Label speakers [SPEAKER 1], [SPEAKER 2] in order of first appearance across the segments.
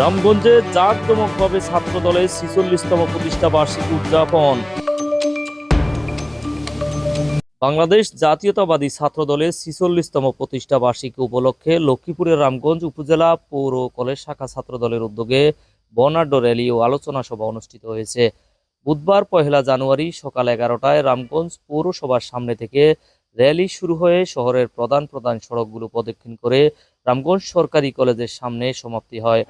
[SPEAKER 1] রামগঞ্জে জাঁকজমকভাবে ছাত্র দলের ছিচল্লিশতম প্রতিষ্ঠা বার্ষিকী উদযাপন। বাংলাদেশ জাতীয়তাবাদী ছাত্র দলের ছিচল্লিশতম প্রতিষ্ঠা বার্ষিকী উপলক্ষে লক্ষ্মীপুরের রামগঞ্জ উপজেলা পৌর কলেজ শাখা ছাত্র দলের উদ্যোগে বর্ণাঢ্য র্যালি ও আলোচনা সভা অনুষ্ঠিত হয়েছে। বুধবার পহেলা জানুয়ারি সকাল এগারোটায় রামগঞ্জ পৌরসভার সামনে থেকে র্যালি শুরু হয়ে শহরের প্রধান প্রধান সড়কগুলো প্রদক্ষিণ করে রামগঞ্জ সরকারি কলেজের সামনে সমাপ্তি হয়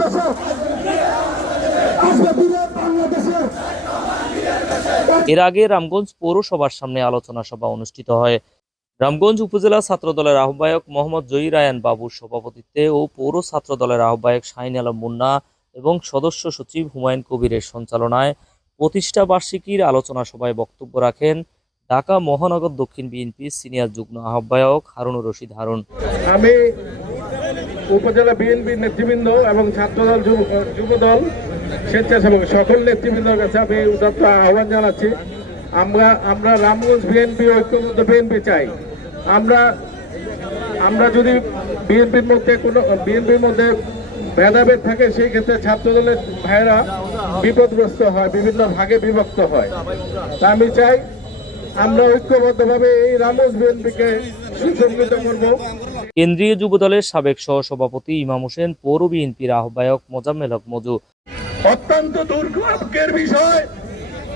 [SPEAKER 2] দেশে আজকে দিনে বাংলাদেশে
[SPEAKER 1] এর আগে রামগঞ্জ পৌরসভার সামনে আলোচনা সভা অনুষ্ঠিত হয়। রামগঞ্জ উপজেলা ছাত্র দলের আহ্বায়ক মোহাম্মদ জয়ী রায়ান বাবুর সভাপতিত্বে ও পৌর ছাত্র দলের আহ্বায়ক শাহিন আলম মুন্না এবং সদস্য সচিব হুমায়ুন কবিরের সঞ্চালনায় প্রতিষ্ঠা বার্ষিকীর আলোচনা সভায় বক্তব্য রাখেন ঢাকা মহানগর দক্ষিণ বিএনপি সিনিয়র যুগ্ম আহ্বায়ক হারুনুর রশিদ হারুন।
[SPEAKER 2] আমি উপজেলা বিএনপি নেতৃবৃন্দ এবং ছাত্রদল যুব- যুবদল স্বেচ্ছাসেবক সকল নেতৃবৃন্দের কাছে আমি উদাত্ত আহ্বান জানাচ্ছি। আমরা আমরা রামগঞ্জ বিএনপি ঐক্যবদ্ধ বিএনপি চাই। আমরা আমরা যদি বিএনপির মধ্যে কোনো, বিএনপির মধ্যে ভেদাভেদ থাকে, সেই ক্ষেত্রে ছাত্রদলের ভাইরা বিপদগ্রস্ত হয়, বিভিন্ন ভাগে বিভক্ত হয়। তা আমি চাই আমরা ঐক্যবদ্ধভাবে এই রামগঞ্জ বিএনপিকে সুসংগঠিত করব।
[SPEAKER 1] কেন্দ্রীয় যুবদলের সাবেক সহসভাপতি ইমাম হোসেন, পৌর বিএনপির আহ্বায়ক মোজাম্মেল হক মজু
[SPEAKER 2] অত্যন্ত দুর্ভাগ্যের বিষয়,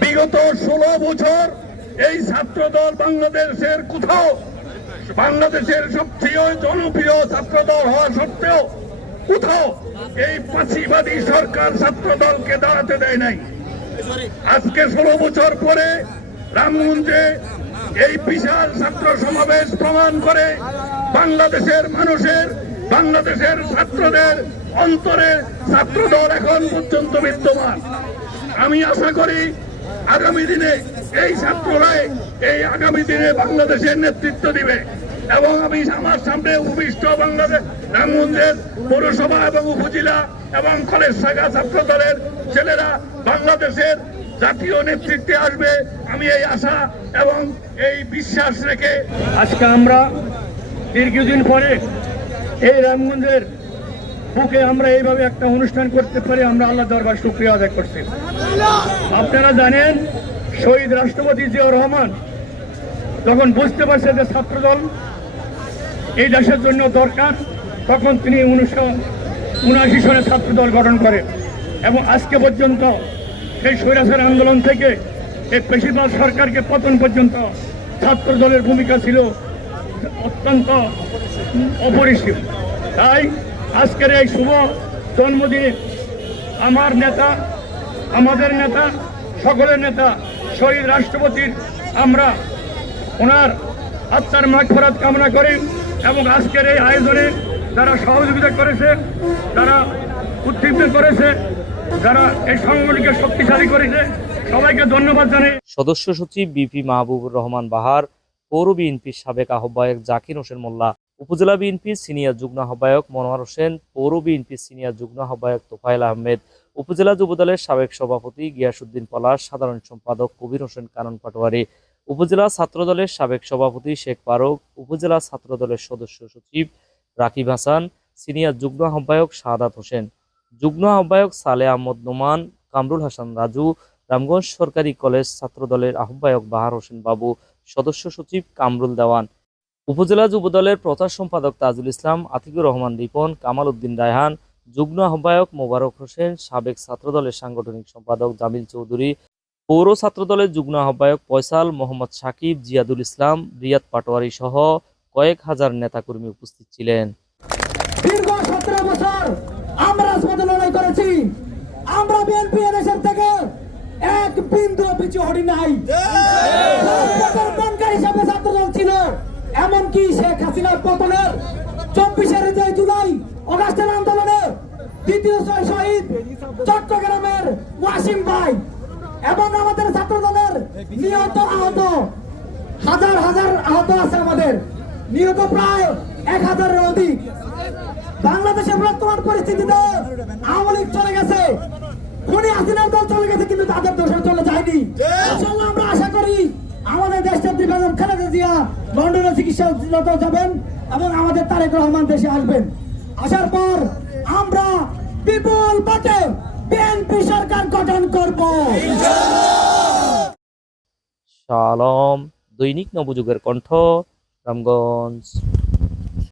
[SPEAKER 2] বিগত ষোলো বছর এই ছাত্র দল বাংলাদেশের কোথাও বাংলাদেশের সবচেয়ে জনপ্রিয় ছাত্র দল হওয়া সত্ত্বেও কোথাও এই ফাঁসিবাদী সরকার ছাত্র দলকে দাঁড়াতে দেয় নাই। আজকে ষোলো বছর পরে রামগঞ্জে এই বিশাল ছাত্র সমাবেশ প্রমাণ করে বাংলাদেশের মানুষের, বাংলাদেশের ছাত্রদের অন্তরে ছাত্রদল এখন পর্যন্ত বিদ্যমান। আমি আশা করি আগামী দিনে এই ছাত্ররাই এই আগামী দিনে বাংলাদেশের নেতৃত্ব দিবে এবং আমি আমার সামনে উপবিষ্ট বাংলাদেশ রামগঞ্জের পৌরসভা এবং উপজেলা এবং কলেজ শাখা ছাত্র দলের ছেলেরা বাংলাদেশের জাতীয় নেতৃত্বে আসবে, আমি এই আশা এবং এই বিশ্বাস রেখে
[SPEAKER 3] আজকে আমরা দীর্ঘদিন পরে এই রামগঞ্জের বুকে আমরা এইভাবে একটা অনুষ্ঠান করতে পারি, আমরা আল্লাহ দরবার শুক্রিয়া আদায় করছি। আপনারা জানেন, শহীদ রাষ্ট্রপতি জিয়াউর রহমান যখন বুঝতে পারছে যে ছাত্রদল এই দেশের জন্য দরকার, তখন তিনি উনিশশো উনআশি সনে ছাত্রদল গঠন করে এবং আজকে পর্যন্ত সেই স্বৈরাচার আন্দোলন থেকে এই পেশিবাদ সরকারকে পতন পর্যন্ত ছাত্র দলের ভূমিকা ছিল অত্যন্ত অপরিসীম। তাই আজকের এই শুভ জন্মদিনে আমার নেতা, আমাদের নেতা, সকলের নেতা, শহীদ রাষ্ট্রপতির আমরা ওনার আত্মার মাঠ ফেরাত কামনা করি এবং আজকের এই আয়োজনে যারা সহযোগিতা করেছে, যারা উদ্দীপ্ত করেছে, যারা এই সংগঠনকে শক্তিশালী করেছে, সবাইকে ধন্যবাদ জানাই।
[SPEAKER 1] সদস্য সচিব বিপি মাহবুবুর রহমান বাহার, পৌর বিএনপির সাবেক আহ্বায়ক জাকির হোসেন মোল্লা উপজেলা বিএনপির সিনিয়র যুগ্ম আহ্বায়ক মনোয়ার হোসেন, পৌর বিএনপির সিনিয়র যুগ্ম আহ্বায়ক তোফায়েল আহমেদ, উপজেলা যুবদলের সাবেক সভাপতি গিয়াসুদ্দিন পলাশ, সাধারণ সম্পাদক কবির হোসেন কানন পাটোয়ারি, উপজেলা ছাত্রদলের সাবেক সভাপতি শেখ ফারুক, উপজেলা ছাত্রদলের সদস্য সচিব রাকিব হাসান, সিনিয়র যুগ্ম আহ্বায়ক শাহাদাত হোসেন, যুগ্ম আহ্বায়ক সালে আহমদ নোমান, কামরুল হাসান রাজু, রামগঞ্জ সরকারি কলেজ ছাত্রদলের আহ্বায়ক বাহার হোসেন বাবু, সদস্য সচিব কামরুল দেওয়ান। উপজেলা যুবদলের প্রচার সম্পাদক তাজুল ইসলাম আতিকুর রহমান রিপন কামাল উদ্দিন রায়হান যুগ্ম আহ্বায়ক মোবারক হোসেন সাবেক ছাত্রদলের সাংগঠনিক সম্পাদক জামিল চৌধুরী পৌর ছাত্রদলের যুগ্ম আহ্বায়ক পয়সাল মোহাম্মদ সাকিব জিয়াদুল ইসলাম রিয়াদ পাটোয়ারি সহ কয়েক হাজার নেতাকর্মী উপস্থিত ছিলেন।
[SPEAKER 4] দীর্ঘ সতেরো বছর আমরা রাজপথে লড়াই করেছি। আমরা বিএনপি দেশের থেকে এক বিন্দু পিছু হটি নাই। হিসাবে ছাত্রদল ছিল। এমনকি শেখ হাসিনার পতনের চব্বিশের জুলাই অগাস্টের আন্দোলনে দ্বিতীয় ছয় শহীদ চট্টগ্রামের ওয়াসিম ভাই এবং আমাদের ছাত্রদলের নিহত আহত, হাজার হাজার আহত আছে আমাদের। নিহত প্রায় এক হাজারের অধিক। বাংলাদেশের বর্তমান পরিস্থিতিতে আওয়ামী লীগ চলে গেছে। খুনি হাসিনার দল চলে গেছে, কিন্তু তাদের দোষর চলে যায়নি ইনশাআল্লাহ আমরা আশা করি আমাদের দেশটা বেগম খালেদা জিয়া লন্ডনে চিকিৎসারত যাবেন এবং আমাদের তারেক রহমান দেশে আসবেন। আসার পর আমরা বিপুল ভোটে বিএনপি সরকার গঠন করব।
[SPEAKER 1] শালম দৈনিক নবযুগের কণ্ঠ, রামগঞ্জ।